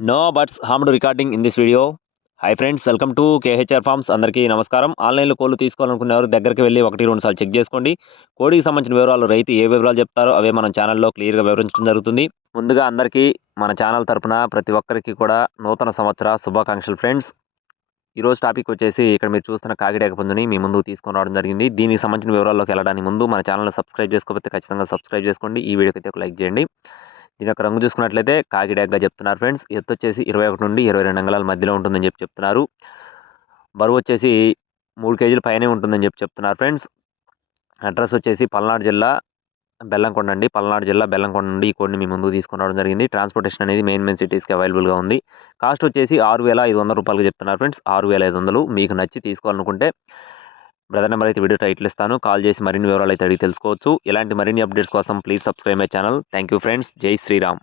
No buts hammed recording in this video hi friends welcome to KHR farms అందరికీ నమస్కారం. ఆన్లైన్లో కోళ్ళు తీసుకోవాలనుకునేవారు దగ్గరికి వెళ్ళి ఒకటి రెండు సార్లు చెక్ చేసుకోండి. కోడికి సంబంధించిన వివరాలు రైతు ఏ వివరాలు చెప్తారో అవే మన ఛానల్లో క్లియర్గా వివరించడం జరుగుతుంది. ముందుగా అందరికీ మన ఛానల్ తరపున ప్రతి ఒక్కరికి కూడా నూతన సంవత్సర శుభాకాంక్షలు ఫ్రెండ్స్. ఈరోజు టాపిక్ వచ్చేసి ఇక్కడ మీరు చూస్తున్న కాకిడేక పుంజుని మీ ముందు తీసుకొని రావడం జరిగింది. దీనికి సంబంధించిన వివరాల్లోకి వెళ్ళడానికి ముందు మన ఛానల్ సబ్స్క్రైబ్ చేసుకోకపోతే ఖచ్చితంగా సబ్స్క్రైబ్ చేసుకోండి. ఈ వీడియోకి అయితే ఒక లైక్ చేయండి. దీని యొక్క రంగు చూసుకున్నట్లయితే కాకిడాగ్గా చెప్తున్నారు ఫ్రెండ్స్. ఎత్తు వచ్చేసి ఇరవై ఒకటి నుండి ఇరవై రెండు అంగళాల మధ్యలో ఉంటుందని చెప్పి చెప్తున్నారు. బరువు వచ్చేసి మూడు కేజీల పైనే ఉంటుందని చెప్పి చెప్తున్నారు ఫ్రెండ్స్. అడ్రస్ వచ్చేసి పల్నాడు జిల్లా బెల్లంకొండ అండి. పల్నాడు జిల్లా బెల్లంకొండ నుండి ఈ కోడ్ని మీ ముందుకు తీసుకొని రావడం జరిగింది. ట్రాన్స్పోర్టేషన్ అనేది మెయిన్ మెయిన్ సిటీస్కి అవైలబుల్గా ఉంది. కాస్ట్ వచ్చేసి ఆరు వేల ఐదు వందల రూపాయలు చెప్తున్నారు ఫ్రెండ్స్. ఆరు వేల ఐదు వందలు మీకు నచ్చి తీసుకోవాలనుకుంటే బ్రదర్ నెంబర్ అయితే వీడియో టైటిల్ ఇస్తాను. కాల్ చేసి మరిన్ని వివరాలు అయితే అడిగి తెలుసుకోవచ్చు. ఇలాంటి మరిన్ని అప్డేట్స్ కోసం please subscribe my channel. Thank you friends. జై శ్రీరామ్.